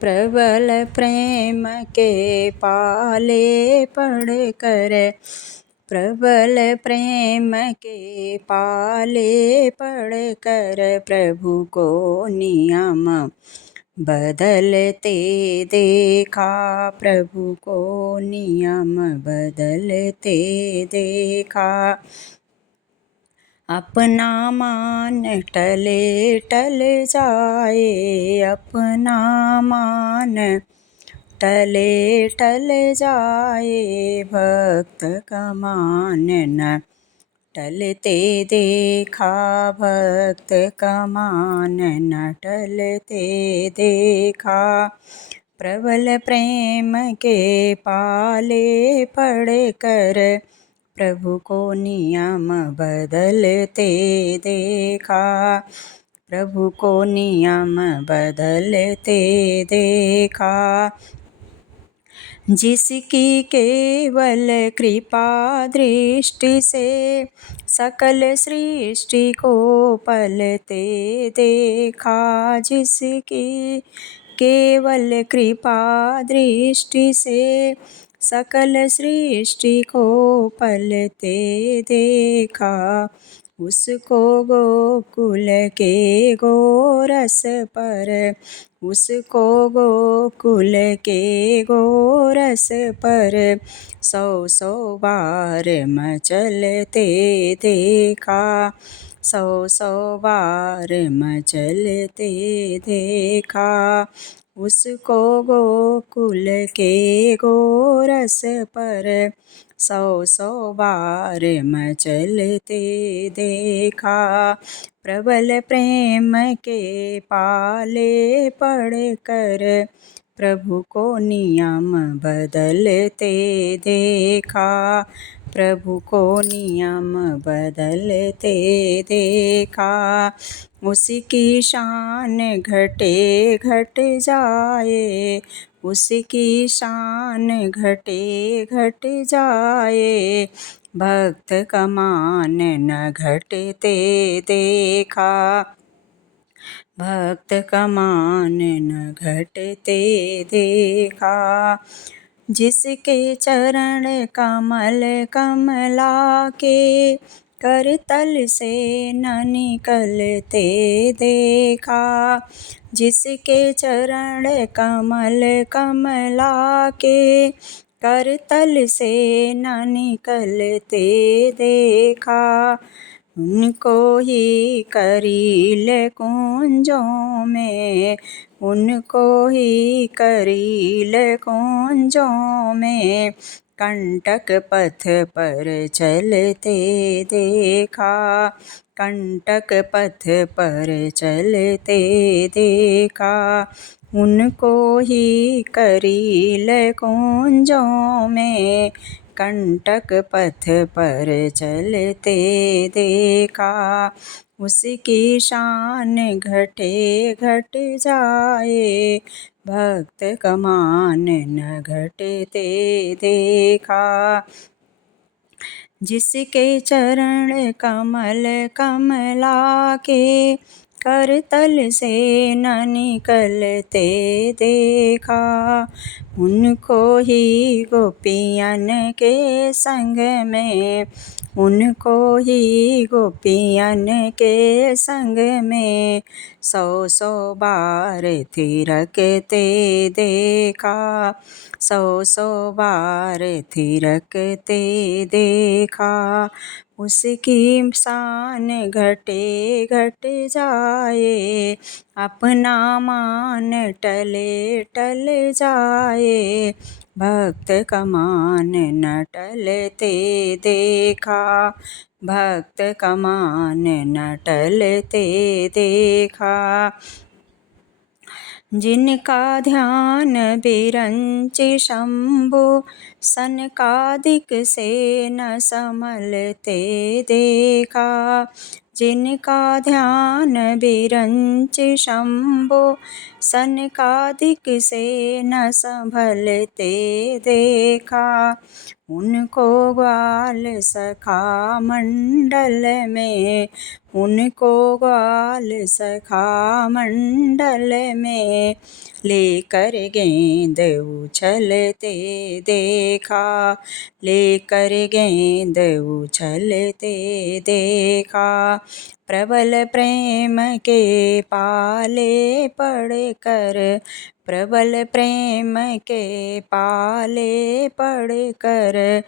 प्रबल प्रेम के पाले पढ़ कर, प्रबल प्रेम के पाले पढ़ कर, प्रभु को नियम बदलते देखा, प्रभु को नियम बदलते देखा। अपना मान टले टल जाए, अपना मान टले टल जाए, भक्त का मान न टलते देखा, भक्त का मान न टलते देखा। प्रबल प्रेम के पाले पढ़ कर, प्रभु को नियम बदलते देखा, प्रभु को नियम बदलते देखा। जिसकी केवल कृपा दृष्टि से सकल सृष्टि को पलते देखा, जिसकी केवल कृपा दृष्टि से सकल सृष्टि को पलते देखा। उसको गोकुल के गोरस पर, उसको गोकुल के गोरस पर, सौ सौ बार मचलते देखा, सौ सौ बार मचलते देखा। उसको गोकुल के गोरस पर, सौ सौ बार मचलते देखा। प्रबल प्रेम के पाले पढ़ कर, प्रभु को नियम बदलते देखा, प्रभु को नियम बदलते देखा। उसकी शान घटे घट जाए, उसकी शान घटे घट जाए, भक्त का मान न घटते देखा, भक्त का मान न घटते देखा। जिसके चरण कमल कमला के करतल से न निकलते देखा, जिसके चरण कमल कमला के करतल से न निकलते देखा। उनको ही करील कुंजों में, उनको ही करील कुंजों में, कंटक पथ पर चलते देखा, कंटक पथ पर चलते देखा। उनको ही करील कुंजों में, कंटक पथ पर चलते देखा। उसकी शान घटे घट जाए, भक्त का मान न घटते देखा। जिसके चरण कमल कमला के करतल से न निकलते देखा, उनको ही गोपियन के संग में, उनको ही गोपियन के संग में, सौ सौ बार थिरकते देखा, सौ सौ बार थिरकते देखा। उसकी शान घटे घट जाए, अपना मान टले टल जाए, भक्त का मान न टलते देखा, भक्त का मान न टलते देखा। जिनका ध्यान बिरंच शंभु सनकादिक से न समलते देखा, जिनका ध्यान बिरंच शंभु सनकादिक से न संभलते देखा, उनको ग्वाल सखा मंडल में, उनको ग्वाल सखा मंडल में लेकर गेंद उछलते देखा, लेकर गेंद उछलते देखा। प्रबल प्रेम के पाले पड़कर, प्रबल प्रेम के पाले पड़कर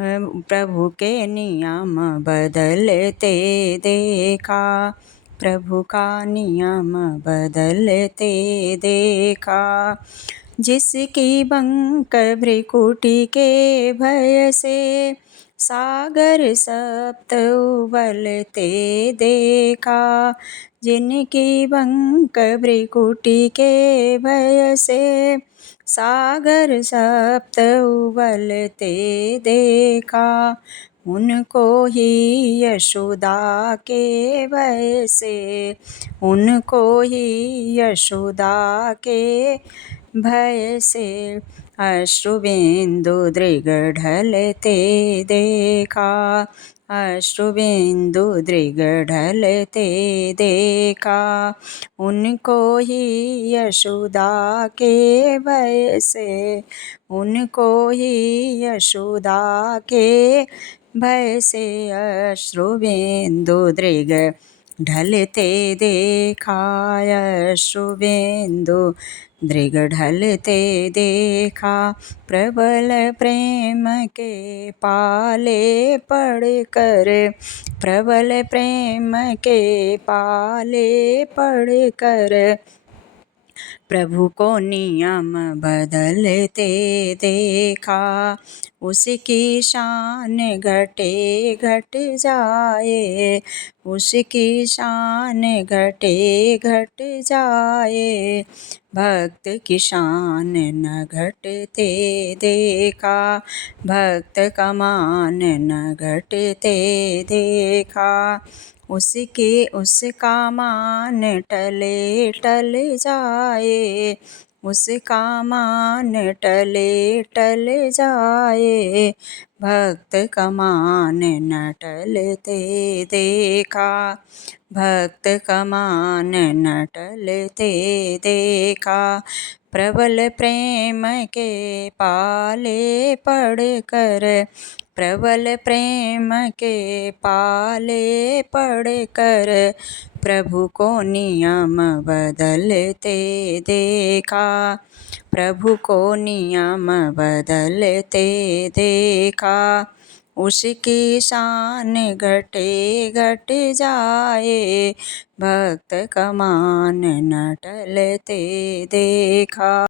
प्रभु के नियम बदलते देखा, प्रभु का नियम बदलते देखा। जिसकी बंक भ्रिकुटी के भय से सागर सप्त उबलते देखा, जिनकी बंक भ्रिकुटी के भय से सागर सप्त उबलते देखा। उनको ही यशोदा के भय से, उनको ही यशोदा के भय से अश्रुबिंदु दृग ढलते देखा, अश्रुबिंदु दृग ढलते देखा। उनको ही यशोदा के भय से, उनको ही यशोदा के भय से अश्रुबिंदु दृग ढलते देखा, अश्रुबिंदु दृग ढलते देखा। प्रबल प्रेम के पाले पड़कर, प्रबल प्रेम के पाले पड़कर प्रभु को नियम बदलते देखा। उसकी शान घटे घट जाए, उसकी शान घटे घट जाए, भक्त की शान न घटते देखा, भक्त का मान न घटते देखा। उसका मान टले टल जाए, उसका मान टले टल जाए, भक्त का मान न टलते देखा, भक्त का मान न टलते देखा। प्रबल प्रेम के पाले पड़कर, प्रबल प्रेम के पाले पड़कर प्रभु को नियम बदलते देखा, प्रभु को नियम बदलते देखा। उसकी शान घटे घट जाए, भक्त का मान न टलते देखा।